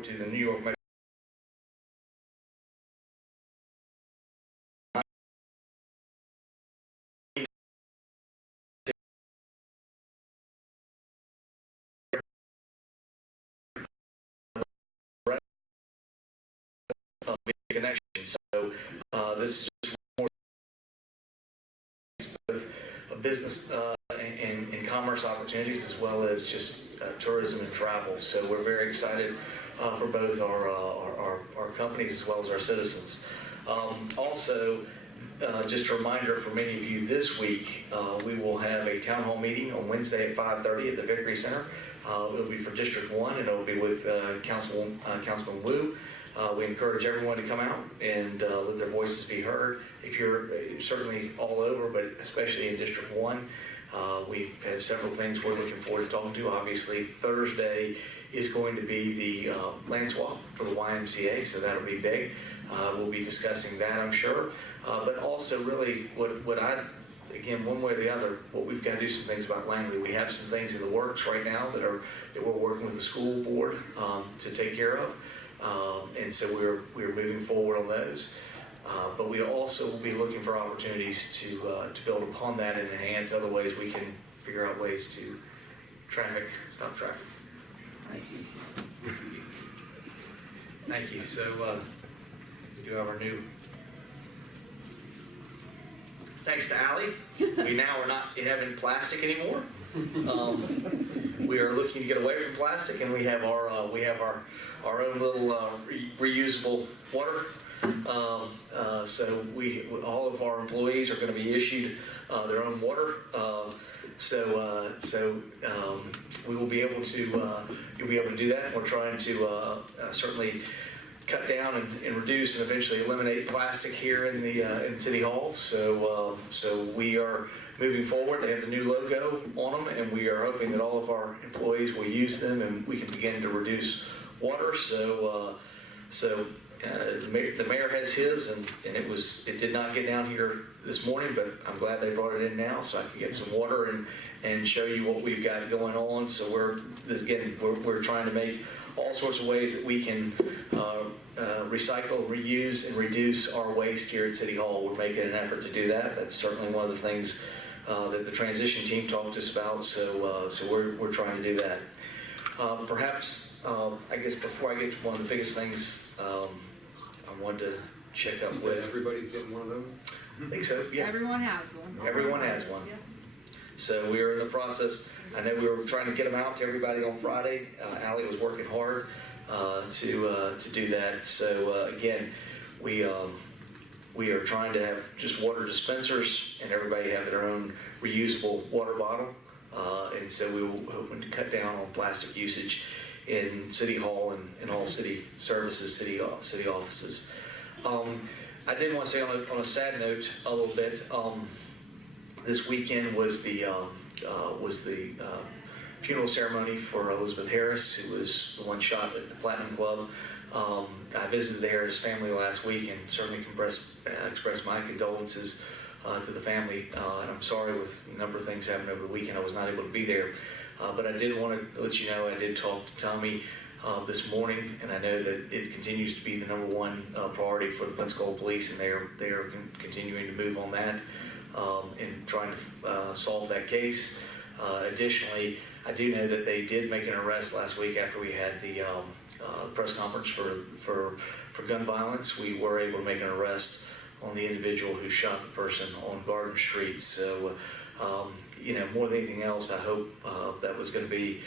to the New York Metro. Connection. So this is just more of business and commerce opportunities, as well as just tourism and travel. So we're very excited for both our companies as well as our citizens. Also, just a reminder for many of you, this week we will have a town hall meeting on Wednesday at 5:30 at the Victory Center. It'll be for District 1, and it'll be with Councilman Wu. We encourage everyone to come out and let their voices be heard. If you're certainly all over, but especially in District 1, we have several things we're looking forward to talking to. Obviously, Thursday is going to be the land swap for the YMCA, so that'll be big. We'll be discussing that, I'm sure. But also, really, again, one way or the other, what we've got to do some things about Langley. We have some things in the works right now that we're working with the school board to take care of. And so we're moving forward on those. But we also will be looking for opportunities to build upon that and enhance other ways we can figure out ways to stop traffic. Thank you. Thank you. So we do have our new. Thanks to Allie, we now are not having plastic anymore. We are looking to get away from plastic, and we have our own little reusable water. So all of our employees are going to be issued their own water. So we will be able to you'll be able to do that. We're trying to certainly cut down and reduce and eventually eliminate plastic here in City Hall. So we are moving forward. They have the new logo on them, and we are hoping that all of our employees will use them, and we can begin to reduce water. So the mayor has his, and it did not get down here this morning, but I'm glad they brought it in now, so I can get some water and show you what we've got going on. So we're trying to make all sorts of ways that we can recycle, reuse, and reduce our waste here at City Hall. We're making an effort to do that. That's certainly one of the things that the transition team talked to us about. So we're trying to do that. Perhaps I guess before I get to one of the biggest things, I wanted to check up with. Everybody's getting one of those? I think so. Yeah. Everyone has one. Everyone has one. Yeah. So we are in the process. I know we were trying to get them out to everybody on Friday. Allie was working hard to do that. So again, we are trying to have just water dispensers, and everybody have their own reusable water bottle. And so we will hoping to cut down on plastic usage in City Hall and all city services, city offices. I did want to say on a sad note a little bit. This weekend was the funeral ceremony for Elizabeth Harris, who was the one shot at the Platinum Club. I visited there as family last week, and certainly express my condolences to the family. And I'm sorry with a number of things happened over the weekend. I was not able to be there. But I did want to let you know I did talk to Tommy this morning, and I know that it continues to be the number one priority for the Pensacola Police, and they are continuing to move on that and trying to solve that case. Additionally, I do know that they did make an arrest last week after we had the press conference for gun violence. We were able to make an arrest on the individual who shot the person on Garden Street. So, more than anything else, I hope that was going to be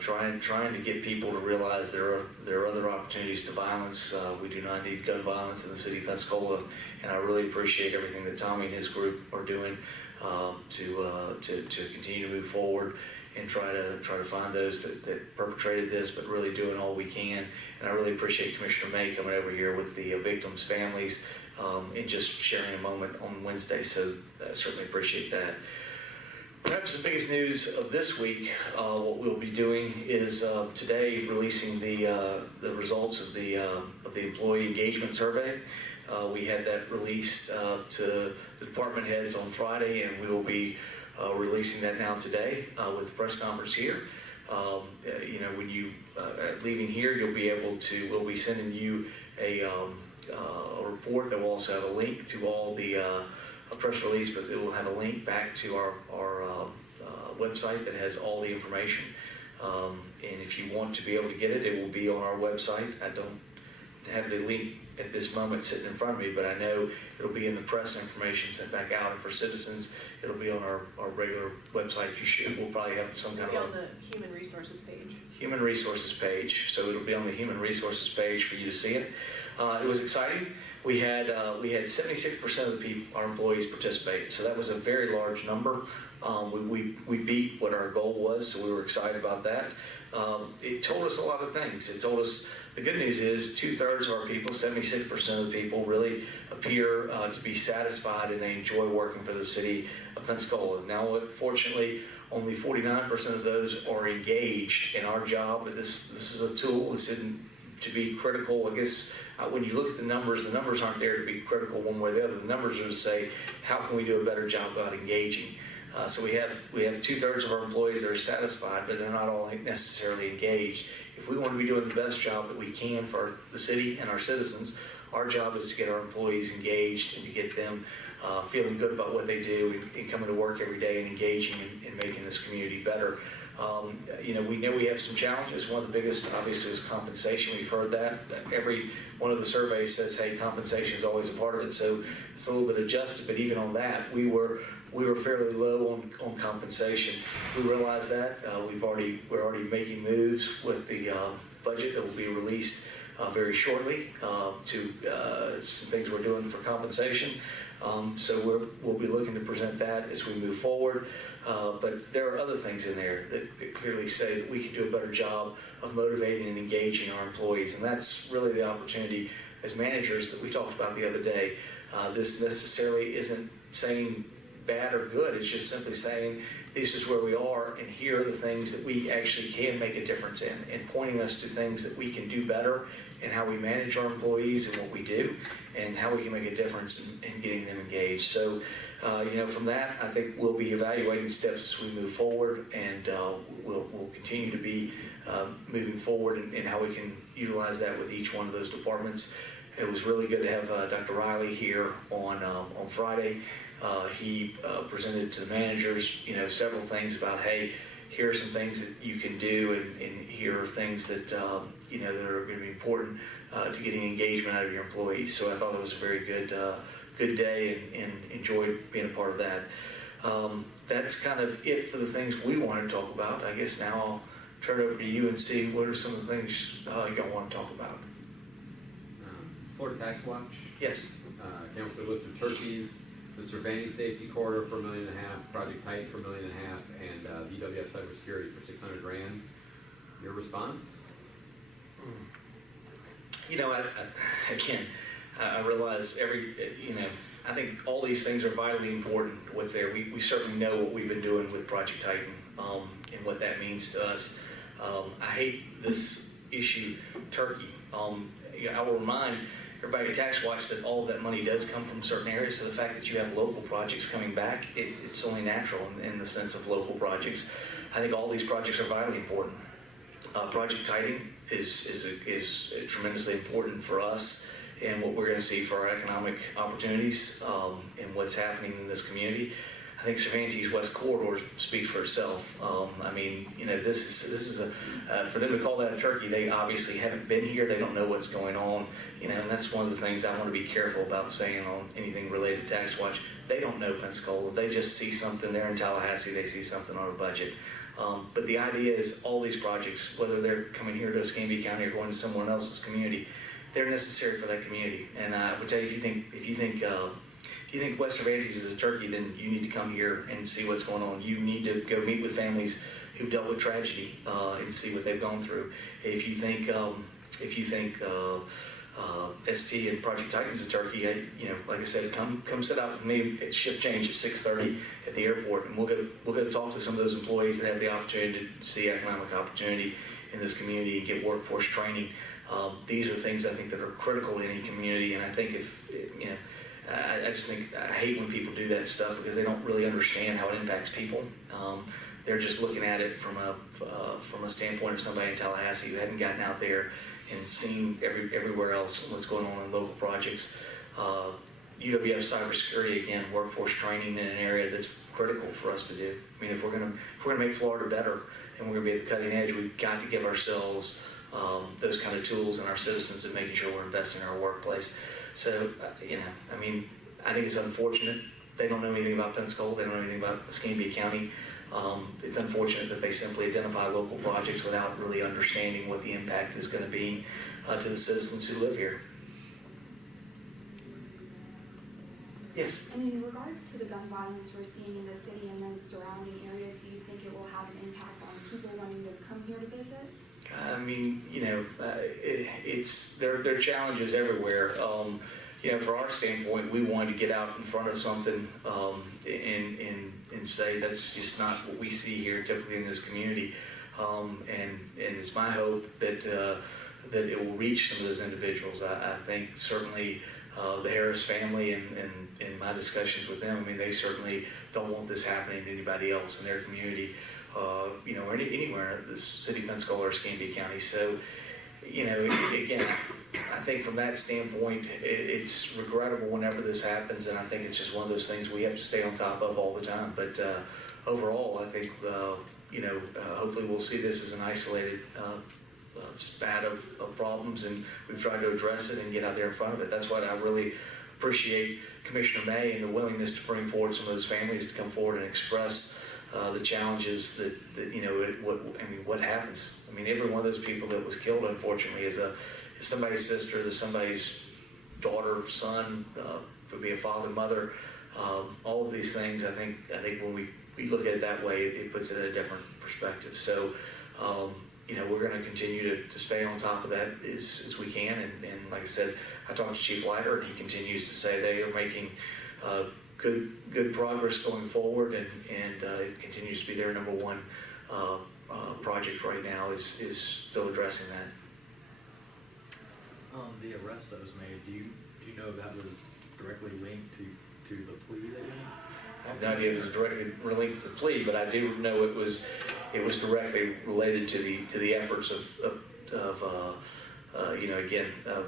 trying to get people to realize there are other opportunities to violence. We do not need gun violence in the city of Pensacola, and I really appreciate everything that Tommy and his group are doing to continue to move forward and try to find those that perpetrated this, but really doing all we can. And I really appreciate Commissioner May coming over here with the victims' families and just sharing a moment on Wednesday. So I certainly appreciate that. Perhaps the biggest news of this week, what we'll be doing is today releasing the results of the employee engagement survey. We had that released to the department heads on Friday, and we will be releasing that now today with the press conference here. When you leaving here, you'll be able to. We'll be sending you a report that will also have a link to all the a press release, but it will have a link back to our website that has all the information. And if you want to be able to get it, it will be on our website. I don't have the link at this moment sitting in front of me, but I know it'll be in the press information sent back out. And for citizens, it'll be on our regular website. We'll probably have some kind of on the human resources page. Human resources page. So it'll be on the human resources page for you to see it. It was exciting. We had 76% of the people, our employees, participate. So that was a very large number. We beat what our goal was, so we were excited about that. It told us a lot of things. It told us, the good news is 2/3 of our people, 76% of the people, really appear to be satisfied and they enjoy working for the city of Pensacola. Now, fortunately, only 49% of those are engaged in our job, but this is a tool. This isn't to be critical. I guess when you look at the numbers aren't there to be critical one way or the other. The numbers are to say, how can we do a better job about engaging? So we have 2/3 of our employees that are satisfied, but they're not all necessarily engaged. If we want to be doing the best job that we can for the city and our citizens, our job is to get our employees engaged and to get them feeling good about what they do and coming to work every day and engaging and making this community better. We know we have some challenges. One of the biggest, obviously, is compensation. We've heard that. Every one of the surveys says, hey, compensation is always a part of it, so it's a little bit adjusted. But even on that, we were fairly low on compensation. We realize that. We're already making moves with the budget that will be released very shortly to some things we're doing for compensation. So we'll be looking to present that as we move forward. But there are other things in there that clearly say that we can do a better job of motivating and engaging our employees. And that's really the opportunity as managers that we talked about the other day. This necessarily isn't saying bad or good. It's just simply saying this is where we are, and here are the things that we actually can make a difference in, and pointing us to things that we can do better in how we manage our employees and what we do, and how we can make a difference in getting them engaged. So, from that, I think we'll be evaluating steps as we move forward, and we'll continue to be moving forward in how we can utilize that with each one of those departments. It was really good to have Dr. Riley here on Friday. He presented to the managers, several things about, hey, here are some things that you can do, and here are things that that are going to be important to getting engagement out of your employees. So I thought it was a very good day, and enjoyed being a part of that. That's kind of it for the things we wanted to talk about. I guess now I'll turn it over to you and see what are some of the things y'all want to talk about. Florida Tax Watch. Yes. Account for the list of turkeys, the surveying safety corridor for $1.5 million, Project Titan for $1.5 million, and VWF cybersecurity for $600,000. Your response? I realize I think all these things are vitally important. What's there? We certainly know what we've been doing with Project Titan and what that means to us. I hate this issue, turkey. I will remind everybody at Tax Watch that all of that money does come from certain areas. So the fact that you have local projects coming back, it's only natural in the sense of local projects. I think all these projects are vitally important. Project Titan is tremendously important for us and what we're going to see for our economic opportunities and what's happening in this community. I think Cervantes West Corridor speaks for itself. This is for them to call that a turkey. They obviously haven't been here. They don't know what's going on. And that's one of the things I want to be careful about saying on anything related to Tax Watch. They don't know Pensacola. They just see something there in Tallahassee. They see something on a budget. But the idea is all these projects, whether they're coming here to Escambia County or going to someone else's community, they're necessary for that community. And I would tell you, if you think West Cervantes is a turkey, then you need to come here and see what's going on. You need to go meet with families who've dealt with tragedy and see what they've gone through. If you think ST and Project Titan's a turkey, like I said, come sit out with me at shift change at 6:30 at the airport, and we'll go talk to some of those employees that have the opportunity to see economic opportunity in this community and get workforce training. These are things I think that are critical in any community, and I think I hate when people do that stuff because they don't really understand how it impacts people. They're just looking at it from a standpoint of somebody in Tallahassee who hadn't gotten out there and seen everywhere else what's going on in local projects. UWF cybersecurity, again, workforce training in an area that's critical for us to do. I mean, if we're gonna make Florida better and we're gonna be at the cutting edge, we've got to give ourselves those kind of tools and our citizens in making sure we're investing in our workplace. So, I mean, I think it's unfortunate. They don't know anything about Pensacola. They don't know anything about Escambia County. It's unfortunate that they simply identify local projects without really understanding what the impact is going to be to the citizens who live here. Yes? And in regards to the gun violence we're seeing in the city and then surrounding areas, do you think it will have an impact on people wanting to come here to visit? I mean, there are challenges everywhere. For our standpoint, we wanted to get out in front of something and say that's just not what we see here typically in this community. And it's my hope that it will reach some of those individuals. I think certainly the Harris family and in my discussions with them, I mean, they certainly don't want this happening to anybody else in their community, or anywhere in the city of Pensacola or Escambia County. So, again, I think from that standpoint, it's regrettable whenever this happens, and I think it's just one of those things we have to stay on top of all the time. But overall, I think, hopefully we'll see this as an isolated spat of problems, and we've tried to address it and get out there in front of it. That's why I really appreciate Commissioner May and the willingness to bring forward some of those families to come forward and express the challenges that what happens. I mean, every one of those people that was killed, unfortunately, is somebody's sister, is somebody's daughter, son, could be a father, mother. All of these things, I think when we look at it that way, it puts it in a different perspective. So, we're going to continue to stay on top of that as we can. And like I said, I talked to Chief Leiter, and he continues to say they are making good progress going forward, and it continues to be their number one project right now is still addressing that. The arrest that was made, do you know that was directly linked to the plea that you made? I have no idea if it was directly related to the plea, but I do know it was directly related to the efforts of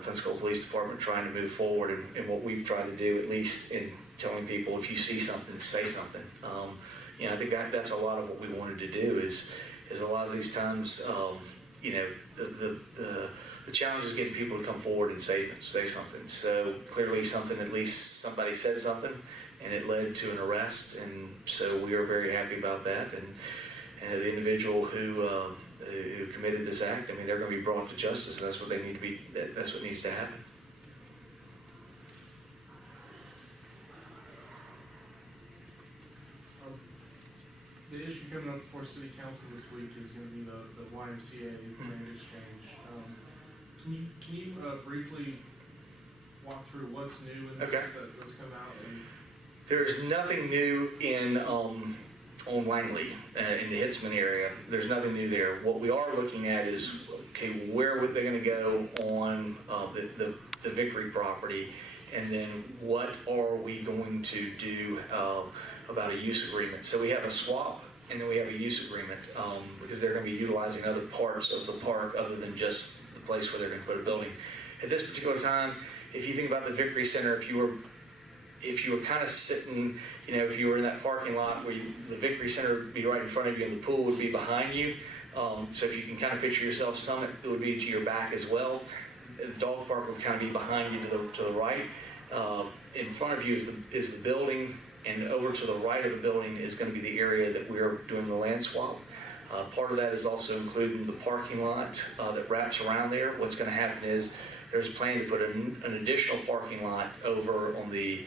Pensacola Police Department trying to move forward, and what we've tried to do, at least in telling people, if you see something, say something. I think that's a lot of what we wanted to do is a lot of these times, the challenge is getting people to come forward and say something. So clearly at least somebody said something, and it led to an arrest, and so we are very happy about that. And the individual who committed this act, I mean, they're going to be brought to justice, and that's what they need to be. That's what needs to happen. The issue coming up before City Council this week is going to be the YMCA land exchange. Can you briefly walk through what's new in this that's come out? There's nothing new on Langley, in the Hitzman area. There's nothing new there. What we are looking at is, where are they going to go on the Vickery property, and then what are we going to do about a use agreement? So we have a swap, and then we have a use agreement, because they're going to be utilizing other parts of the park other than just the place where they're going to put a building. At this particular time, if you think about the Vickery Center, if you were kind of sitting, if you were in that parking lot where the Vickery Center would be right in front of you and the pool would be behind you. So if you can kind of picture yourself, Summit would be to your back as well. The dog park would kind of be behind you to the right. In front of you is the building, and over to the right of the building is going to be the area that we're doing the land swap. Part of that is also including the parking lot that wraps around there. What's going to happen is there's a plan to put an additional parking lot over on the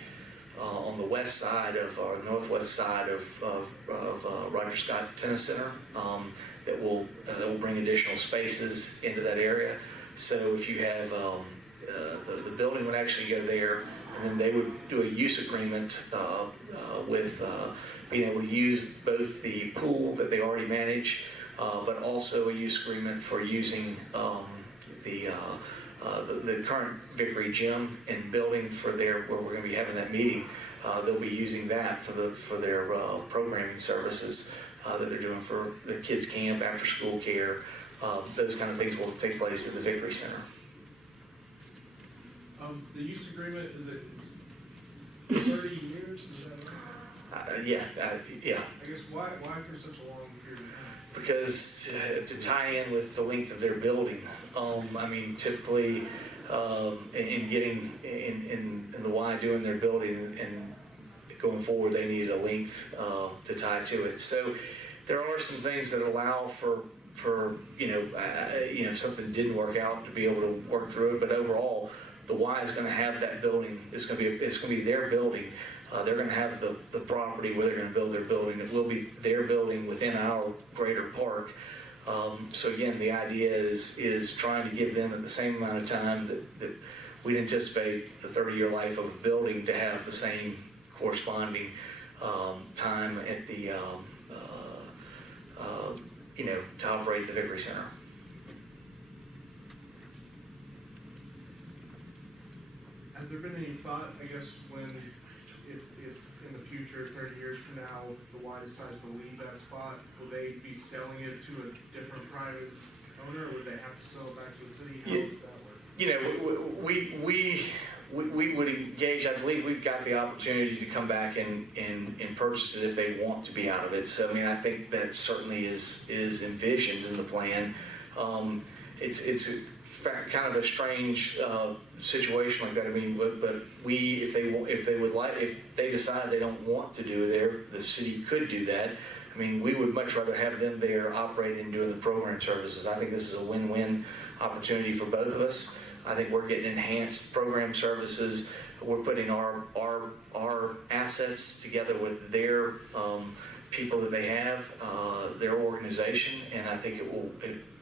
west side or northwest side of Roger Scott Tennis Center that will bring additional spaces into that area. So if you have the building would actually go there, and then they would do a use agreement with being able to use both the pool that they already manage, but also a use agreement for using the current Vickery gym and building for where we're going to be having that meeting. They'll be using that for their programming services that they're doing for their kids' camp, after-school care. Those kind of things will take place at the Victory Center. The use agreement, is it 30 years, is that right? Yeah. I guess why for such a long period of time? Because to tie in with the length of their building, I mean, typically in getting in the Y doing their building and going forward, they needed a length to tie to it. So there are some things that allow for if something didn't work out, to be able to work through it. But overall, the Y is going to have that building. It's going to be their building. They're going to have the property where they're going to build their building. It will be their building within our greater park. So again, the idea is trying to give them at the same amount of time that we'd anticipate the 30-year life of a building to have the same corresponding time at the to operate the Victory Center. Has there been any thought, I guess, if in the future, 30 years from now, the Y decides to leave that spot, will they be selling it to a different private owner, or would they have to sell it back to the city? How does that work? We would engage. I believe we've got the opportunity to come back and purchase it if they want to be out of it. So I mean, I think that certainly is envisioned in the plan. It's kind of a strange situation like that. I mean, but if they decide they don't want to do it there, the city could do that. I mean, we would much rather have them there operating and doing the program services. I think this is a win-win opportunity for both of us. I think we're getting enhanced program services. We're putting our assets together with their people that they have, their organization, and I think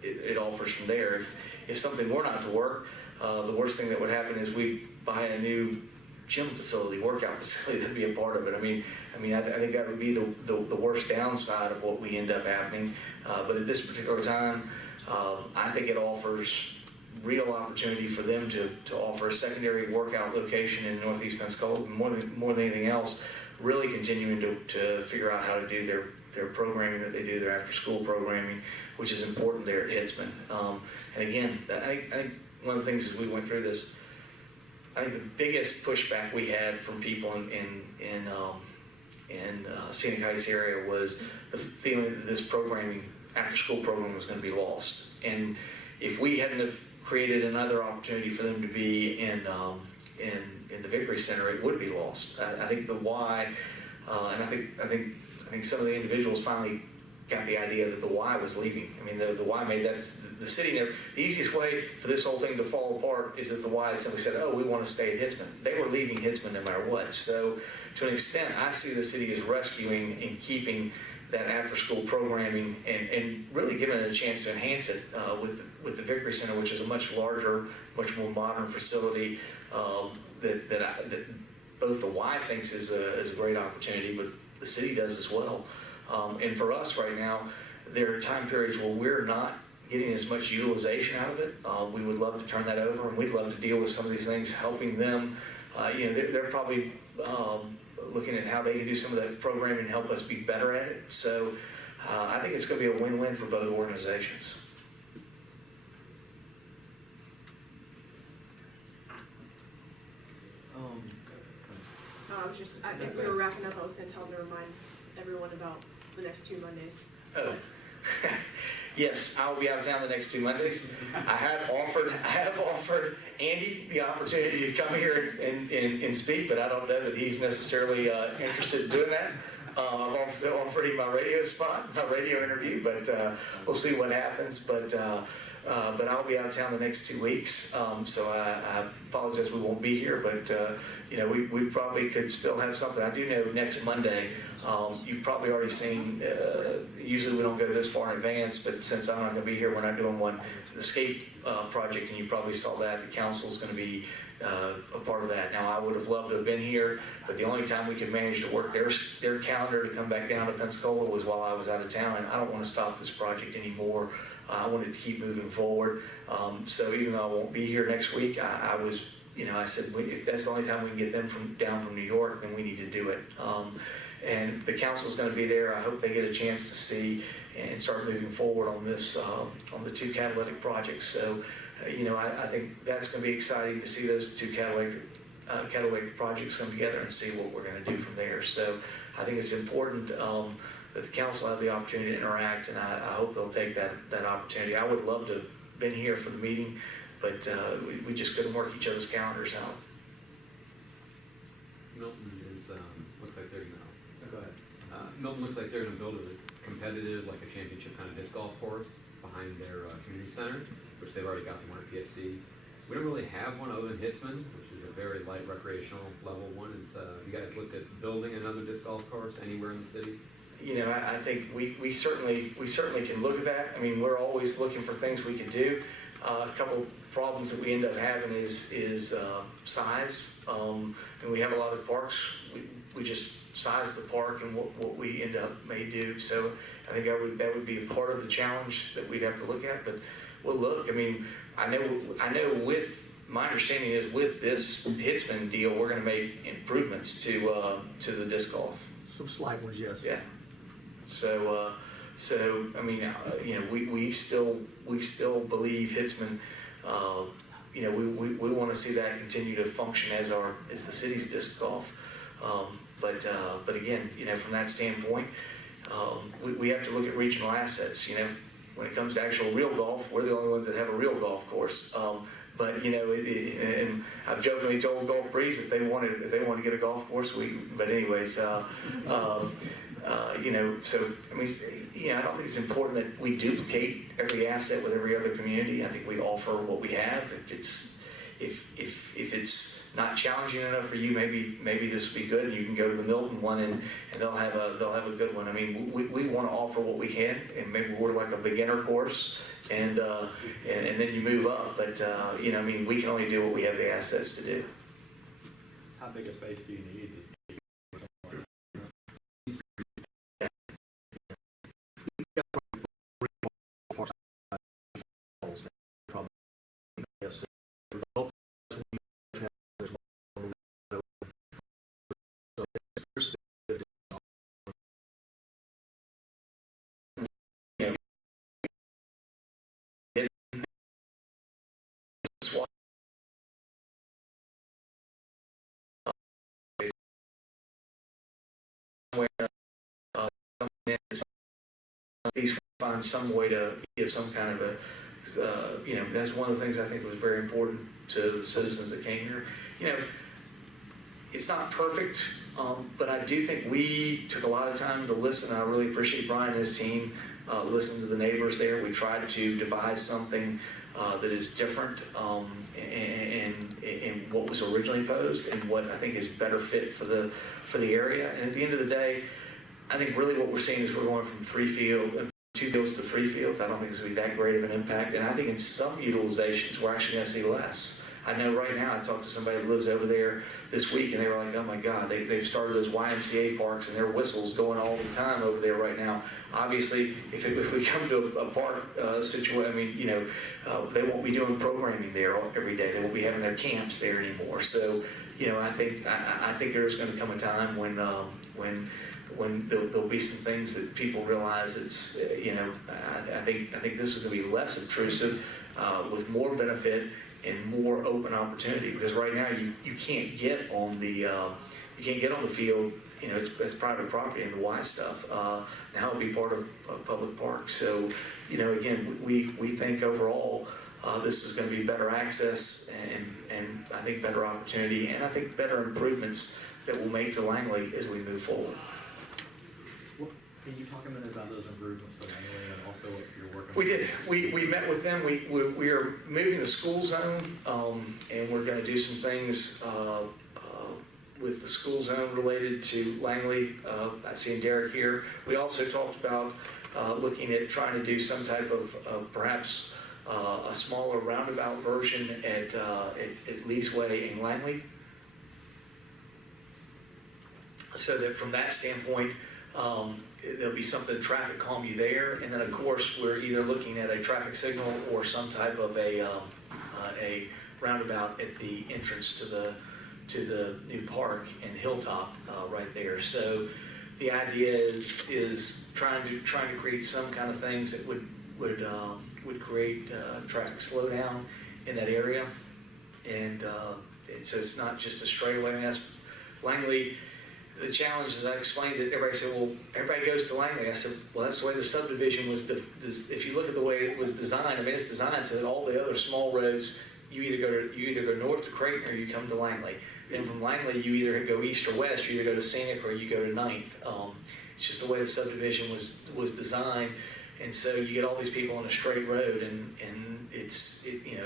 it offers from there. If something were not to work, the worst thing that would happen is we buy a new gym facility, workout facility that'd be a part of it. I think that would be the worst downside of what we end up happening. But at this particular time, I think it offers real opportunity for them to offer a secondary workout location in Northeast Pensacola. More than anything else, really continuing to figure out how to do their programming that they do, their after-school programming, which is important there at Hitzman. And again, I think one of the things as we went through this, I think the biggest pushback we had from people in Scenic Heights area was the feeling that this programming, after-school program, was going to be lost. And if we hadn't have created another opportunity for them to be in the Victory Center, it would be lost. I think the Y, and I think some of the individuals finally got the idea that the Y was leaving. I mean, the Y made that the city never. The easiest way for this whole thing to fall apart is if the Y had simply said, "Oh, we want to stay at Hitzman." They were leaving Hitzman no matter what. So, to an extent, I see the city as rescuing and keeping that after-school programming and really giving it a chance to enhance it with the Victory Center, which is a much larger, much more modern facility that both the Y thinks is a great opportunity, but the city does as well. And for us right now, there are time periods where we're not getting as much utilization out of it. We would love to turn that over, and we'd love to deal with some of these things, helping them. They're probably looking at how they can do some of that programming and help us be better at it. So I think it's going to be a win-win for both organizations. If we were wrapping up, I was going to tell them to remind everyone about the next 2 Mondays. Oh, yes, I'll be out of town the next 2 Mondays. I have offered Andy the opportunity to come here and speak, but I don't know that he's necessarily interested in doing that. I've also offered him my radio spot, my radio interview, but we'll see what happens. But I'll be out of town the next 2 weeks, so I apologize we won't be here, but we probably could still have something. I do know next Monday, you've probably already seen, usually we don't go this far in advance, but since I'm not going to be here, we're not doing one, the escape project, and you probably saw that, the council's going to be a part of that. Now, I would have loved to have been here, but the only time we could manage to work their calendar to come back down to Pensacola was while I was out of town, and I don't want to stop this project anymore. I wanted to keep moving forward. So even though I won't be here next week, I was I said, if that's the only time we can get them down from New York, then we need to do it. And the council's going to be there. I hope they get a chance to see and start moving forward on this, on the two catalytic projects. So, I think that's going to be exciting to see those two catalytic projects come together and see what we're going to do from there. So I think it's important that the council have the opportunity to interact, and I hope they'll take that opportunity. I would love to have been here for the meeting, but we just couldn't work each other's calendars out. Milton is, looks like they're gonna, Go ahead. Milton looks like they're gonna build a competitive, like a championship kind of disc golf course behind their community center, which they've already got from RPSC. We don't really have one other than Hitzman, which is a very light recreational level one. Is you guys looked at building another disc golf course anywhere in the city? I think we certainly can look at that. I mean, we're always looking for things we can do. A couple problems that we end up having is size. And we have a lot of parks. We just size the park and what we end up may do. So I think that would be a part of the challenge that we'd have to look at. But we'll look. I mean, I know with my understanding is with this Hitzman deal, we're going to make improvements to the disc golf. Some slight ones, yes. Yeah. So I mean, we still believe Hitzman. We want to see that continue to function as the city's disc golf. But again, from that standpoint, we have to look at regional assets. When it comes to actual real golf, we're the only ones that have a real golf course. But and I've jokingly told Gulf Breeze if they want to get a golf course, But anyways, so I mean, I don't think it's important that we duplicate every asset with every other community. I think we offer what we have. If it's not challenging enough for you, maybe this would be good, and you can go to the Milton one and they'll have a good one. I mean, we want to offer what we can, and maybe we're like a beginner course. And then you move up, but I mean, we can only do what we have the assets to do. How big a space do you need? These find some way to give some kind of a, that's one of the things I think was very important to the citizens that came here. It's not perfect, but I do think we took a lot of time to listen. I really appreciate Brian and his team listening to the neighbors there. We tried to devise something that is different and what was originally posed and what I think is better fit for the area. And at the end of the day, I think really what we're seeing is we're going from 2 fields to 3 fields. I don't think it's going to be that great of an impact. And I think in some utilizations, we're actually going to see less. I know right now, I talked to somebody who lives over there this week, and they were like, oh my God, they've started those YMCA parks, and there are whistles going all the time over there right now. Obviously, if we come to a park situation, I mean, they won't be doing programming there every day. They won't be having their camps there anymore. So, I think there's going to come a time when there'll be some things that people realize it's, I think this is going to be less obtrusive with more benefit and more open opportunity, because right now you can't get on the field. It's private property and the Y stuff. Now it'll be part of public park. So, again, we think overall this is going to be better access and I think better opportunity, and I think better improvements that we'll make to Langley as we move forward. Can you talk a minute about those improvements to Langley and also what you're working on? We did. We met with them. We are moving the school zone, and we're going to do some things with the school zone related to Langley. I see Derek here. We also talked about looking at trying to do some type of perhaps a smaller roundabout version at Leesway in Langley, so that from that standpoint, there'll be something to traffic calm you there. And then, of course, we're either looking at a traffic signal or some type of a roundabout at the entrance to the new park and Hilltop right there. So the idea is trying to create some kind of things that would create traffic slowdown in that area, and so it's not just a straightaway. I mean, that's Langley. The challenge is I explained it. Everybody said, "Well, everybody goes to Langley." I said, "Well, that's the way the subdivision was. If you look at the way it was designed, I mean, it's designed so that all the other small roads, you either go north to Creighton or you come to Langley. Then from Langley, you either go east or west. You either go to Scenic or you go to Ninth. It's just the way the subdivision was designed, and so you get all these people on a straight road, and it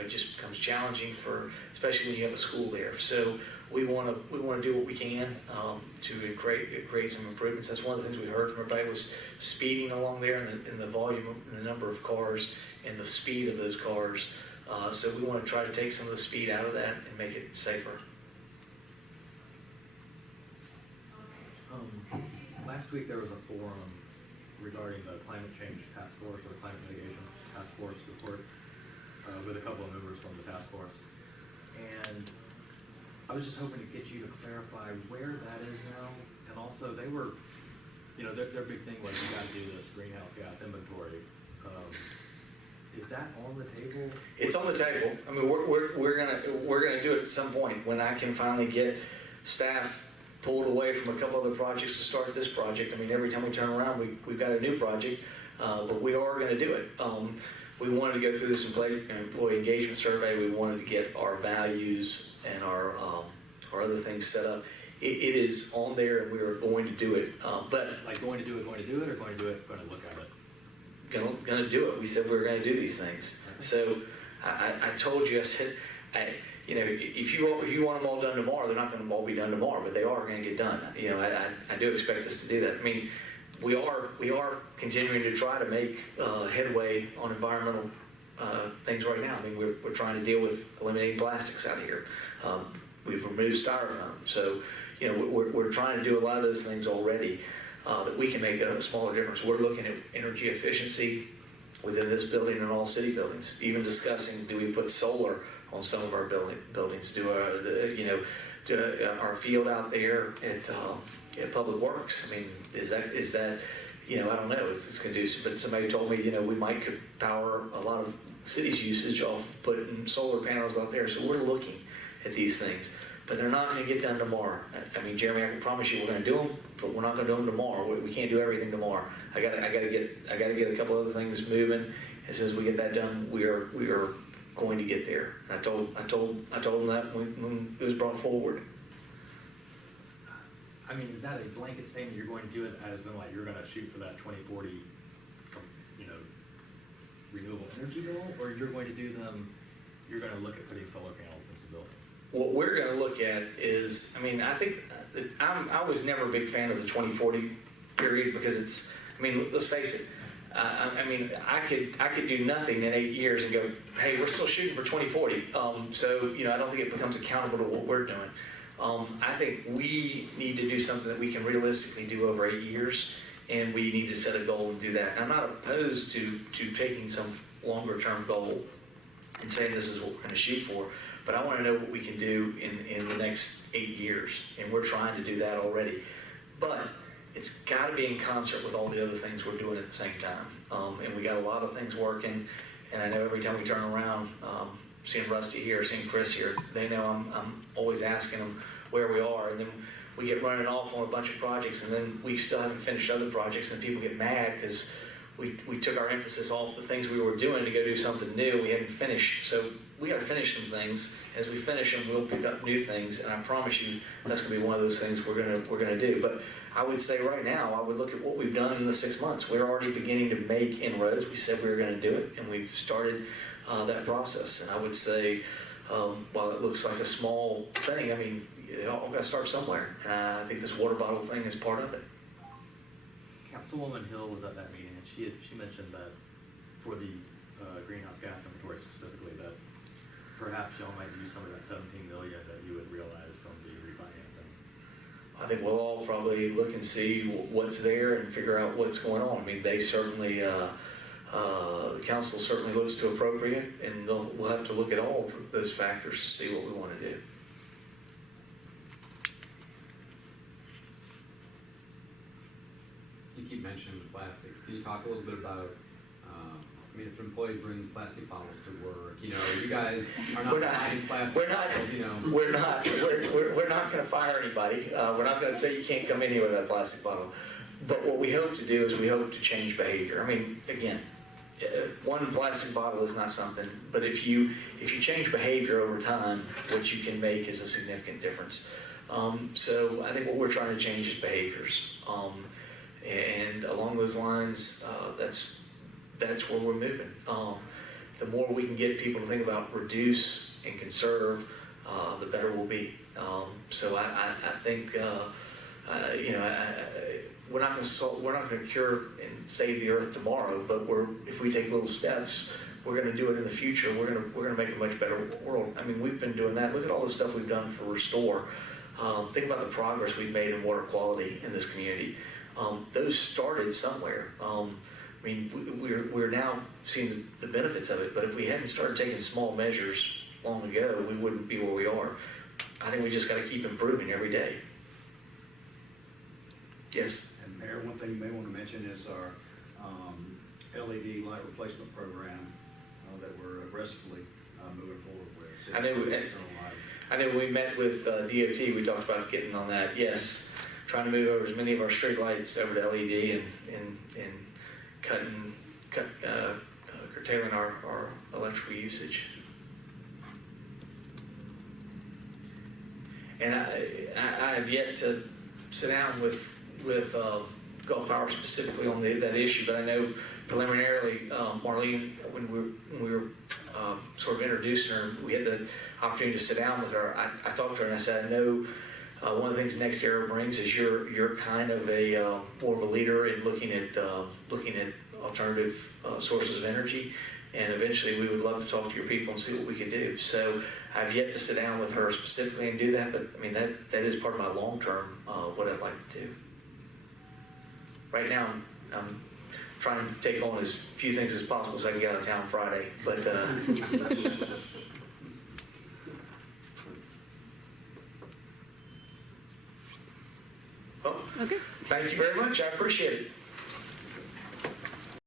just becomes challenging for, especially when you have a school there. So we want to do what we can to create some improvements. That's one of the things we heard from everybody was speeding along there, and the volume and the number of cars and the speed of those cars. So we want to try to take some of the speed out of that and make it safer. Last week there was a forum regarding the climate change task force or climate mitigation task force report with a couple of members from the task force. And I was just hoping to get you to clarify where that is now. And also they were, their big thing was you got to do this greenhouse gas inventory. Is that on the table? It's on the table. I mean, we're gonna do it at some point when I can finally get staff pulled away from a couple other projects to start this project. I mean, every time we turn around, we've got a new project, but we are going to do it. We wanted to go through this employee engagement survey. We wanted to get our values and our other things set up. It is on there, and we are going to do it. But Like going to do it, or going to look at it? Going to do it. We said we were going to do these things. So I told you, I said, if you want them all done tomorrow, they're not going to all be done tomorrow, but they are going to get done. I do expect us to do that. I mean, we are continuing to try to make headway on environmental things right now. I mean, we're trying to deal with eliminating plastics out of here. We've removed styrofoam, so we're trying to do a lot of those things already that we can make a smaller difference. We're looking at energy efficiency within this building and all city buildings. Even discussing, do we put solar on some of our buildings? Do our field out there at Public Works? I mean, is that I don't know if it's conducive, but somebody told me we might could power a lot of city's usage off putting solar panels out there. So we're looking at these things, but they're not going to get done tomorrow. I mean, Jeremy, I can promise you we're going to do them, but we're not going to do them tomorrow. We can't do everything tomorrow. I got to get a couple other things moving. As soon as we get that done, we are going to get there. I told them that when it was brought forward. I mean, is that a blanket statement? You're going to do it as in like you're going to shoot for that 2040, renewable energy goal, or you're going to do them? You're going to look at putting solar panels in some buildings. What we're going to look at is, I mean, I think I was never a big fan of the 2040 period because it's. I mean, let's face it. I mean, I could do nothing in 8 years and go, hey, we're still shooting for 2040. So I don't think it becomes accountable to what we're doing. I think we need to do something that we can realistically do over 8 years, and we need to set a goal and do that. And I'm not opposed to taking some longer term goal and saying this is what we're going to shoot for, but I want to know what we can do in the next 8 years, and we're trying to do that already. But it's got to be in concert with all the other things we're doing at the same time. And we got a lot of things working, and I know every time we turn around, seeing Rusty here, seeing Chris here, they know I'm always asking them where we are, and then we get running off on a bunch of projects, and then we still haven't finished other projects, and people get mad because we took our emphasis off the things we were doing to go do something new. We hadn't finished, so we got to finish some things. As we finish them, we'll pick up new things, and I promise you that's going to be one of those things we're gonna do. But I would say right now, I would look at what we've done in the 6 months. We're already beginning to make inroads. We said we were going to do it, and we've started that process. And I would say, while it looks like a small thing, I mean, you all got to start somewhere. And I think this water bottle thing is part of it. Councilwoman Hill was at that meeting, and she mentioned that for the greenhouse gas inventory specifically, that perhaps y'all might use some of that $17 million that you would realize from the refinancing. I think we'll all probably look and see what's there and figure out what's going on. I mean, they certainly the council certainly looks to appropriate, and we'll have to look at all of those factors to see what we want to do. You keep mentioning the plastics. Can you talk a little bit about, I mean, if an employee brings plastic bottles to work, you know, you guys are not buying plastic bottles, you know. We're not going to fire anybody. We're not going to say you can't come in here with that plastic bottle. But what we hope to do is we hope to change behavior. I mean, again, one plastic bottle is not something, but if you change behavior over time, what you can make is a significant difference. So I think what we're trying to change is behaviors. And along those lines, that's where we're moving. The more we can get people to think about reduce and conserve, the better we'll be. So I think we're not going to cure and save the earth tomorrow, but if we take little steps, we're going to do it in the future. We're going to make a much better world. I mean, we've been doing that. Look at all the stuff we've done for Restore. Think about the progress we've made in water quality in this community. Those started somewhere. I mean, we're now seeing the benefits of it, but if we hadn't started taking small measures long ago, we wouldn't be where we are. I think we just got to keep improving every day. Yes? And Mayor, one thing you may want to mention is our LED light replacement program that we're aggressively moving forward with. I know when we met with DOT, we talked about getting on that. Yes, trying to move over as many of our street lights over to LED and curtailing our electrical usage. And I have yet to sit down with Gulf Power specifically on that issue, but I know preliminarily, Marlene, when we were sort of introducing her, we had the opportunity to sit down with her. I talked to her and I said, I know one of the things Next Era brings is you're kind of a more of a leader in looking at alternative sources of energy, and eventually we would love to talk to your people and see what we could do. So I've yet to sit down with her specifically and do that, but I mean that is part of my long term what I'd like to do. Right now I'm trying to take on as few things as possible so I can get out of town Friday, but okay. Thank you very much. I appreciate it.